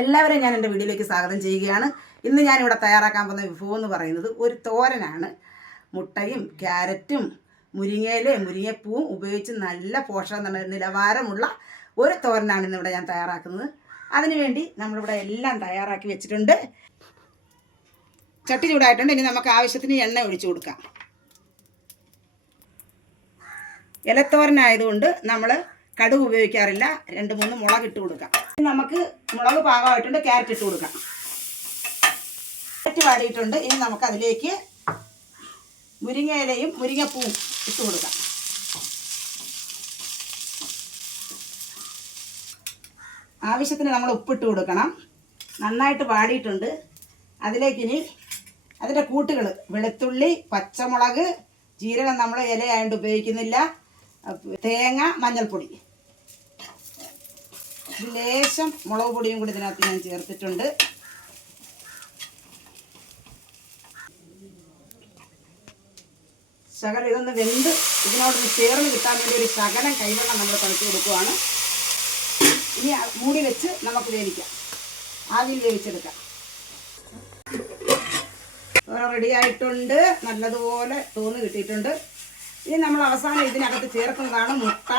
എല്ലാവരെയും ഞാൻ എൻ്റെ വീഡിയോയിലേക്ക് സ്വാഗതം ചെയ്യുകയാണ്. ഇന്ന് ഞാനിവിടെ തയ്യാറാക്കാൻ പോകുന്ന വിഭവം എന്ന് പറയുന്നത് ഒരു തോരനാണ്. മുട്ടയും ക്യാരറ്റും മുരിങ്ങയിലയും മുരിങ്ങപ്പൂവും ഉപയോഗിച്ച് നല്ല പോഷക നിലവാരമുള്ള ഒരു തോരനാണ് ഇന്നിവിടെ ഞാൻ തയ്യാറാക്കുന്നത്. അതിനുവേണ്ടി നമ്മളിവിടെ എല്ലാം തയ്യാറാക്കി വെച്ചിട്ടുണ്ട്. ചട്ടി ചൂടായിട്ടുണ്ട്. ഇനി നമുക്ക് ആവശ്യത്തിന് എണ്ണ ഒഴിച്ചു കൊടുക്കാം. ഇലത്തോരനായതുകൊണ്ട് നമ്മൾ കടുക് ഉപയോഗിക്കാറില്ല. 2-3 മുളക് ഇട്ട് കൊടുക്കാം. നമുക്ക് മുളക് പാകമായിട്ടുണ്ട്. ക്യാരറ്റ് ഇട്ട് കൊടുക്കാം. ക്യാരറ്റ് വാടിയിട്ടുണ്ട്. ഇനി നമുക്ക് അതിലേക്ക് മുരിങ്ങയിലയും മുരിങ്ങപ്പൂവും ഇട്ട് കൊടുക്കാം. ആവശ്യത്തിന് നമ്മൾ ഉപ്പിട്ട് കൊടുക്കണം. നന്നായിട്ട് വാടിയിട്ടുണ്ട്. അതിലേക്കിനി അതിൻ്റെ കൂട്ടുകൾ വെളുത്തുള്ളി, പച്ചമുളക്, ജീരകം നമ്മൾ ഇലയായതുകൊണ്ട് ഉപയോഗിക്കുന്നില്ല, തേങ്ങ, മഞ്ഞൾപ്പൊടി, ലേശം മുളക് പൊടിയും കൂടി ഇതിനകത്ത് ഞാൻ ചേർത്തിട്ടുണ്ട്. ശകലം ഇതൊന്ന് വെന്ത് ഇതിനോടൊന്ന് ചേർന്ന് കിട്ടാൻ വേണ്ടി ഒരു ശകലം കൈവെള്ളം നമ്മൾ തളിച്ച് കൊടുക്കുവാണ്. ഇനി മൂടി വെച്ച് നമുക്ക് വേവിക്കാം. ആവിയിൽ വേവിച്ചെടുക്കാം. റെഡി ആയിട്ടുണ്ട്. നല്ലതുപോലെ തോന്ന് കിട്ടിയിട്ടുണ്ട്. ഇനി നമ്മൾ അവസാനം ഇതിനകത്ത് ചേർക്കുന്നതാണ് മുട്ട.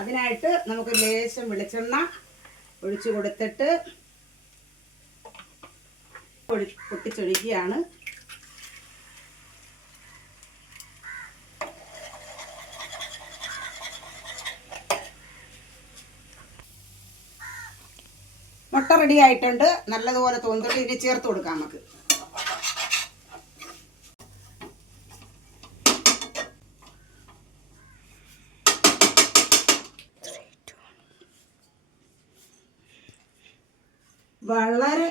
അതിനായിട്ട് നമുക്ക് ലേശം വെളിച്ചെണ്ണ ഒഴിച്ചു കൊടുത്തിട്ട് പൊട്ടിച്ചൊഴിക്കുകയാണ്. മുട്ട റെഡി ആയിട്ടുണ്ട്. നല്ലതുപോലെ തോന്നിട്ട് ഇനി ചേർത്ത് കൊടുക്കാം നമുക്ക്. വളരെ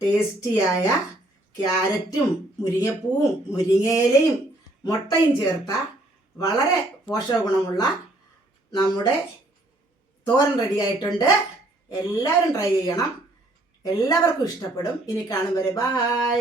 ടേസ്റ്റിയായ ക്യാരറ്റും മുരിങ്ങപ്പൂവും മുരിങ്ങയിലയും മുട്ടയും ചേർത്ത വളരെ പോഷക ഗുണമുള്ള നമ്മുടെ തോരൻ റെഡിയായിട്ടുണ്ട്. എല്ലാവരും ട്രൈ ചെയ്യണം. എല്ലാവർക്കും ഇഷ്ടപ്പെടും. ഇനി കാണും വരെ ബൈ.